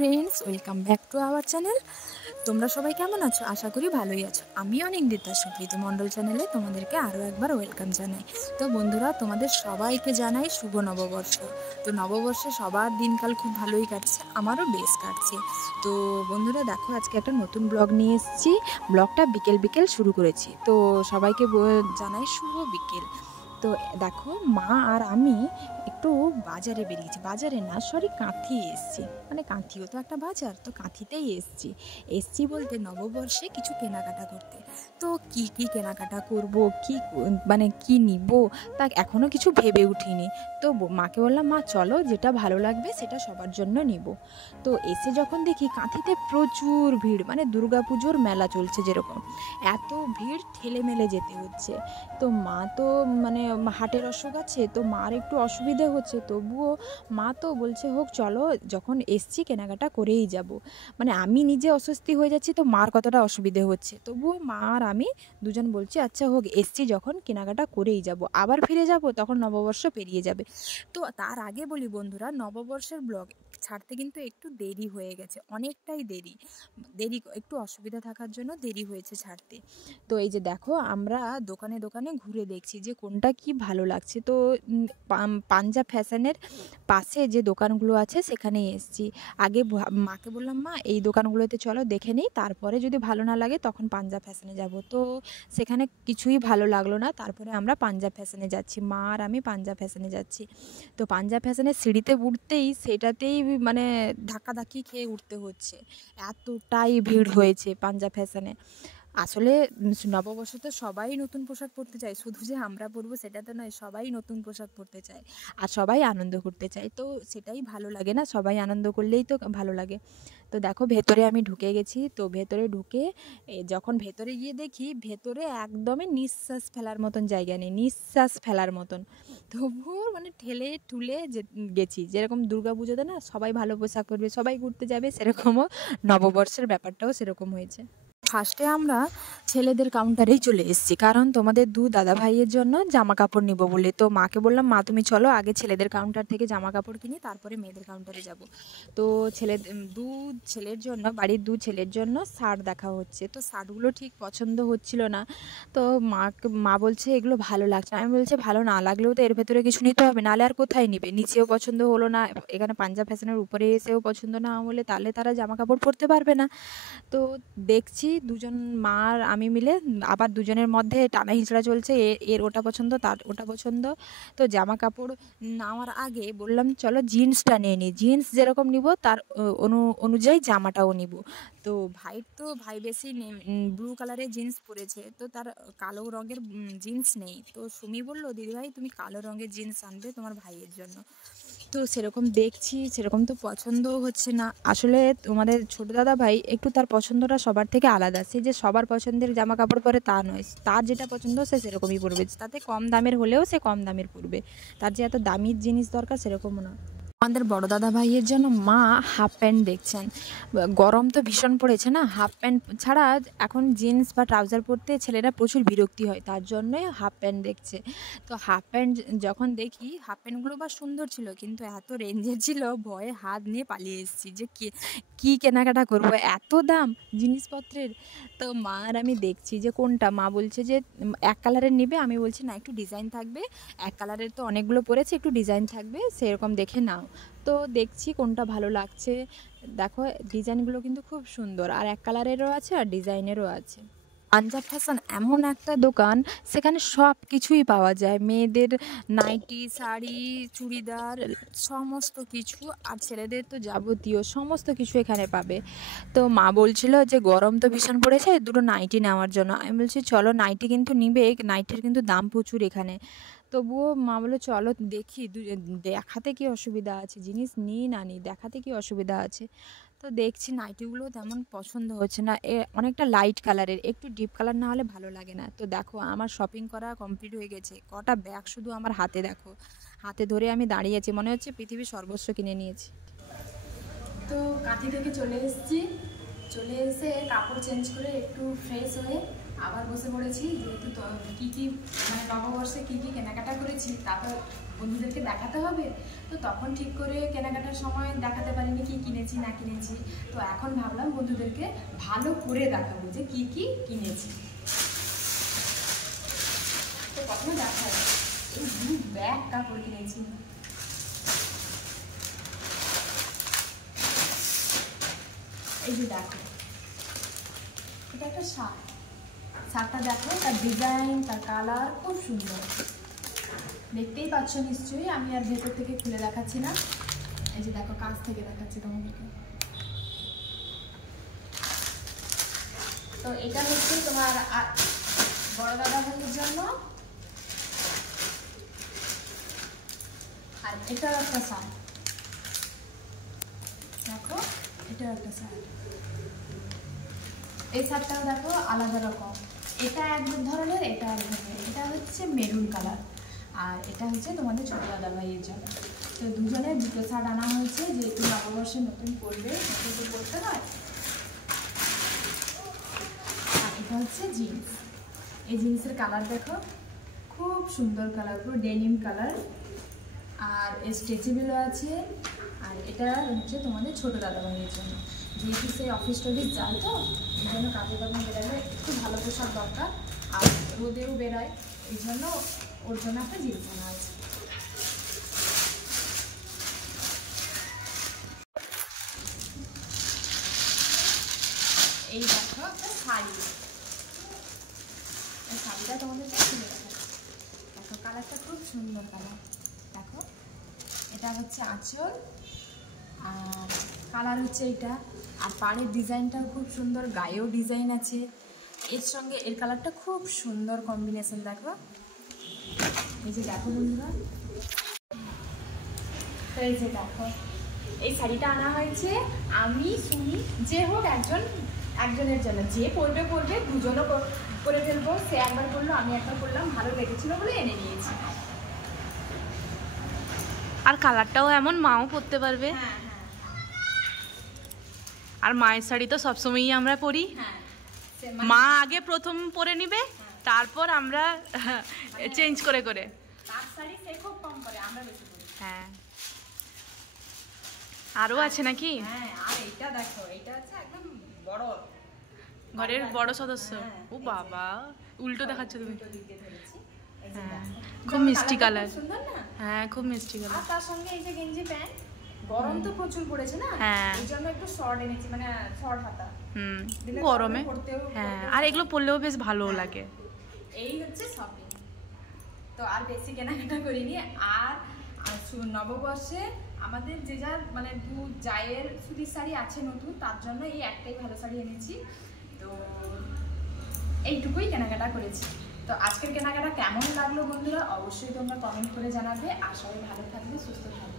Friends, welcome back to our channel. তোমরা সবাই কেমন আছো? আশা করি ভালোই আছো। আমি অনেক দিতা সুপ্রীতি মণ্ডল চ্যানেলে তোমাদেরকে আরও একবার ওয়েলকাম জানাই। তো বন্ধুরা, তোমাদের সবাইকে জানাই শুভ নববর্ষ। তো নববর্ষে সবার দিনকাল খুব ভালোই কাটছে, আমারও বেশ কাটছে। তো বন্ধুরা দেখো, আজকে একটা নতুন ব্লগ নিয়ে এসেছি। ব্লগটা বিকেল বিকেল শুরু করেছি, তো সবাইকে জানাই শুভ বিকেল। তো দেখো, মা আর আমি একটু বাজারে বেরিয়েছি, বাজারে না সরি কাঁথি এসছি, মানে কাঁথিও তো একটা বাজার, তো কাঁথিতেই এসছি বলতে নববর্ষে কিছু কেনাকাটা করতে। তো কি কি কেনাকাটা করব, কি মানে কি নিব তা এখনও কিছু ভেবে উঠিনি। তো মাকে বললাম, মা চলো যেটা ভালো লাগবে সেটা সবার জন্য নিব। তো এসে যখন দেখি কাঁথিতে প্রচুর ভিড়, মানে দুর্গাপুজোর মেলা চলছে যেরকম, এত ভিড় ঠেলে মেলে যেতে হচ্ছে। তো মা তো মানে হার্টের অসুখ আছে, তো মার একটু অসুবিধে হচ্ছে, তবুও মা তো বলছে হোক চলো, যখন এসছি কেনাকাটা করেই যাব। মানে আমি নিজে অস্বস্তি হয়ে যাচ্ছি, তো মার কতটা অসুবিধে হচ্ছে, তবুও মা আর আমি দুজন বলছি আচ্ছা হোক, এসছি যখন কেনাকাটা করেই যাব, আবার ফিরে যাব তখন নববর্ষ পেরিয়ে যাবে। তো তার আগে বলি বন্ধুরা, নববর্ষের ব্লগ ছাড়তে কিন্তু একটু দেরি হয়ে গেছে, অনেকটাই দেরি একটু অসুবিধা থাকার জন্য দেরি হয়েছে ছাড়তে। তো এই যে দেখো, আমরা দোকানে দোকানে ঘুরে দেখছি যে কোনটা কি ভালো লাগছে। তো পাঞ্জাব ফ্যাশনের পাশে যে দোকানগুলো আছে সেখানেই এসেছি। আগে মাকে বললাম, মা এই দোকানগুলোতে চলো দেখে নিই, তারপরে যদি ভালো না লাগে তখন পাঞ্জাব ফ্যাশনে যাব। তো সেখানে কিছুই ভালো লাগলো না, তারপরে আমরা পাঞ্জাব ফ্যাশনে যাচ্ছি, মা আর আমি পাঞ্জাব ফ্যাশনে যাচ্ছি। তো পাঞ্জাব ফ্যাশনের সিঁড়িতে উঠতেই সেটাতেই মানে ধাক্কাধাক্কি খেয়ে উঠতে হচ্ছে, এতটাই ভিড় হয়েছে পাঞ্জাব ফ্যাশনে। আসলে নববর্ষ তো সবাই নতুন পোশাক পরতে চায়, শুধু যে আমরা পরবো সেটা তো নয়, সবাই নতুন পোশাক পরতে চায় আর সবাই আনন্দ করতে চায়, তো সেটাই ভালো লাগে না? সবাই আনন্দ করলেই তো ভালো লাগে। তো দেখো, ভেতরে আমি ঢুকে গেছি। তো ভেতরে ঢুকে যখন ভেতরে গিয়ে দেখি, ভেতরে একদমই নিঃশ্বাস ফেলার মতন জায়গা নেই, নিঃশ্বাস ফেলার মতন। তবুও মানে ঠেলে ঠুলে গেছি। যেরকম দুর্গা পুজোতে না সবাই ভালো পোশাক পরবে, সবাই ঘুরতে যাবে, সেরকমও নববর্ষের ব্যাপারটাও সেরকম হয়েছে। ফার্স্টে আমরা ছেলেদের কাউন্টারেই চলে এসেছি, কারণ তোমাদের দু দাদা ভাইয়ের জন্য জামা কাপড় নিব বলে। তো মাকে বললাম, মা তুমি চলো আগে ছেলেদের কাউন্টার থেকে জামা কাপড় কিনি, তারপরে মেয়েদের কাউন্টারে যাব। তো ছেলের জন্য, বাড়ির দু ছেলের জন্য শার্ট দেখা হচ্ছে। তো শার্টগুলো ঠিক পছন্দ হচ্ছিল না। তো মা বলছে এগুলো ভালো লাগছে। আমি বলছি ভালো না লাগলেও তো এর ভেতরে কিছু নিতে হবে, নাহলে আর কোথায় নিবে? নিচেও পছন্দ হলো না, এখানে পাঞ্জাব ফ্যাশনের উপরে এসেও পছন্দ না হলে তাহলে তারা জামা কাপড় পরতে পারবে না। তো দেখছি দুজন, মা আর আমি মিলে আবার দুজনের মধ্যে টানা হিঁচড়া চলছে, এর ওটা পছন্দ, তার ওটা পছন্দ। তো জামা কাপড় নেওয়ার আগে বললাম চলো জিন্সটা নিয়ে নিই, জিন্স যেরকম নিব তার অনুযায়ী জামাটাও নিব। তো ভাই বেশি ব্লু কালারের জিন্স পরেছে, তো তার কালো রঙের জিন্স নেই। তো সুমি বলল, দিদিভাই তুমি কালো রঙের জিন্স আনবে তোমার ভাইয়ের জন্য। তো সেরকম দেখছি, সেরকম তো পছন্দও হচ্ছে না। আসলে তোমাদের ছোটো দাদা ভাই একটু, তার পছন্দটা সবার থেকে আলাদা। সে যে সবার পছন্দের জামা কাপড় পরে তা নয়, তার যেটা পছন্দ সে সেরকমই পরবে, তাতে কম দামের হলেও সে কম দামের পরবে, তার যে এত দামি জিনিস দরকার সেরকমও না। আমাদের বড় দাদা ভাইয়ের জন্য মা হাফ প্যান্ট দেখছেন। গরম তো ভীষণ পড়েছে না, হাফ প্যান্ট ছাড়া এখন জিন্স বা ট্রাউজার পরতে ছেলেরা প্রচুর বিরক্তি হয়, তার জন্যই হাফ প্যান্ট দেখছে। তো হাফ প্যান্ট যখন দেখি, হাফ প্যান্টগুলো বা সুন্দর ছিল, কিন্তু এত রেঞ্জের ছিল, ভয়ে হাত নিয়ে পালিয়ে এসেছি যে কী কেনাকাটা করবো, এত দাম জিনিসপত্রের। তো মা আর আমি দেখছি যে কোনটা, মা বলছে যে এক কালারের নিবে, আমি বলছি না একটু ডিজাইন থাকবে, এক কালারের তো অনেকগুলো পরেছে, একটু ডিজাইন থাকবে সেরকম দেখে নাও। তো দেখছি কোনটা ভালো লাগছে। দেখো ডিজাইনগুলো কিন্তু খুব সুন্দর, আর এক কালারেরও আছে আর ডিজাইনেরও আছে। পাঞ্জাব ফ্যাশন এমন একটা দোকান, সেখানে সব কিছুই পাওয়া যায়, মেয়েদের নাইটি, শাড়ি, চুড়িদার, সমস্ত কিছু, আর ছেলেদের তো যাবতীয় সমস্ত কিছু এখানে পাবে। তো মা বলছিল যে গরম তো ভীষণ পড়েছে, দুটো নাইটি নেওয়ার জন্য। আমি বলছি চলো, নাইটি কিন্তু নিবে, নাইটির কিন্তু দাম প্রচুর এখানে। তবুও মা বললো চলো দেখি, দেখাতে কি অসুবিধা আছে, জিনিস নিই না নিই, দেখাতে কি অসুবিধা আছে। তো দেখছি নাইটিগুলো তেমন পছন্দ হচ্ছে না, অনেকটা লাইট কালারের, একটু ডিপ কালার না হলে ভালো লাগে না। তো দেখো আমার শপিং করা কমপ্লিট হয়ে গেছে, কটা ব্যাগ শুধু আমার হাতে, দেখো হাতে ধরে আমি দাঁড়িয়ে আছি, মনে হচ্ছে পৃথিবীর সর্বস্ব কিনে নিয়েছি। তো কাঁথি থেকে চলে এসেছি, চলে এসে কাপড় চেঞ্জ করে একটু ফ্রেশ হয়ে আবার বসে পড়েছি, যেহেতু কী কী মানে নববর্ষে কী কী কেনাকাটা করেছি তা তো বন্ধুদেরকে দেখাতে হবে। তো তখন ঠিক করে কেনাকাটার সময় দেখাতে পারিনি কি কিনেছি না কিনেছি। তো এখন ভাবলাম বন্ধুদেরকে ভালো করে দেখাবো যে কী কী কিনেছি। তো প্রথমে দেখাই, এই 2 ব্যাগ কাপড় কিনেছি। এই যে দেখো, এটা একটা শার্ট। শার্টটা দেখো, তার ডিজাইন, তার কালার খুব সুন্দর, দেখতেই পাচ্ছ নিশ্চয়ই। আমি আর ভেতর থেকে খুলে দেখাচ্ছি না, এই যে দেখো কাছ থেকে দেখাচ্ছি তোমাদেরকে। তো এটা হচ্ছে তোমার বড় দাদা ভাইয়ের জন্য, আর এটাও একটা শার্ট। দেখো এটাও একটা শার্ট। এই শার্টটাও দেখো আলাদা রকম, এটা এক ধরনের, এটা এক ধরনের। এটা হচ্ছে মেরুন কালার, আর এটা হচ্ছে তোমাদের ছোটো দাদা ভাইয়ের জন্য। তো দুজনের দুটো শার্ট আনা হয়েছে, যেহেতু নববর্ষে নতুন পরবে, নতুন তো পরতে হয়। আর এটা হচ্ছে জিন্স। এই জিন্সের কালার দেখো, খুব সুন্দর কালার, পুরো ডেনিম কালার, আর স্ট্রেচেবলও আছে। আর এটা হচ্ছে তোমাদের ছোটো দাদা ভাইয়ের জন্য, যেহেতু সে অফিস টফিস যায়, তো এই জন্য কাজে কর্মে বেরোলে একটু ভালো পোশাক দরকার, আর রোদেও বেরোয়, এই জন্য ওর জন্য একটা জিন্স আনা আছে। এই দেখো একটা শাড়ি, এই শাড়িটা তোমাদেরকে খুলে দেখাচ্ছি। দেখো কালারটা খুব সুন্দর কালার। দেখো এটা হচ্ছে আঁচল, আর কালার হচ্ছে এইটা, আর পাড়ের ডিজাইনটাও খুব সুন্দর, গায়েও ডিজাইন আছে। এর সঙ্গে এর কালারটা খুব সুন্দর কম্বিনেশন। দেখো এই যে দেখো বন্ধুরা, এই যে দেখো এই শাড়িটা আনা হয়েছে আমি সুমি, যে হোক একজনের জন্য, যে পরবে দুজনও করে ফেলবো। সে একবার করলো, আমি একবার করলাম, ভালো লেগেছিল বলে এনে নিয়েছি। আর কালারটাও এমন, মাও পরতে পারবে। হ্যাঁ হ্যাঁ, আর মায়ের শাড়ি তো সবসময়ই আমরা পরি। হ্যাঁ মা আগে প্রথম পরে নিবে, তারপর আমরা চেঞ্জ করে করে। তার শাড়ি সে খুব কম পরে, আমরা বেশি পরি। হ্যাঁ, আরও আছে নাকি? হ্যাঁ, আর এইটা দেখো, এইটা হচ্ছে একদম বড় ঘরের বড় সদস্য। ও বাবা, উল্টো দেখাচ্ছ তুমি। হ্যাঁ, খুব মিষ্টি কালার। সুন্দর না? হ্যাঁ, খুব মিষ্টি কালার। আর তার সঙ্গে এই যে গেঞ্জি প্যান্ট, গরম তো প্রচুর পড়েছে না, হ্যাঁ, এই জন্য একটু শর্ট এনেছি, মানে শর্ট হাতা। গরমে। হ্যাঁ, আর এগুলো পরলেও বেশ ভালো লাগে। এই হচ্ছে শপিং। তো আর বেশি কেনাকাটা করিনি। আর নববর্ষে আমাদের যে যার মানে 2 জায়ের সুতির শাড়ি আছে নতুন, তার জন্য এই একটাই ভালো শাড়ি এনেছি। তো এইটুকুই কেনাকাটা করেছি। তো আজকের কেনাকাটা কেমন লাগলো বন্ধুরা, অবশ্যই তোমরা কমেন্ট করে জানাবে। আর সবাই ভালো থাকবে, সুস্থ থাকবে।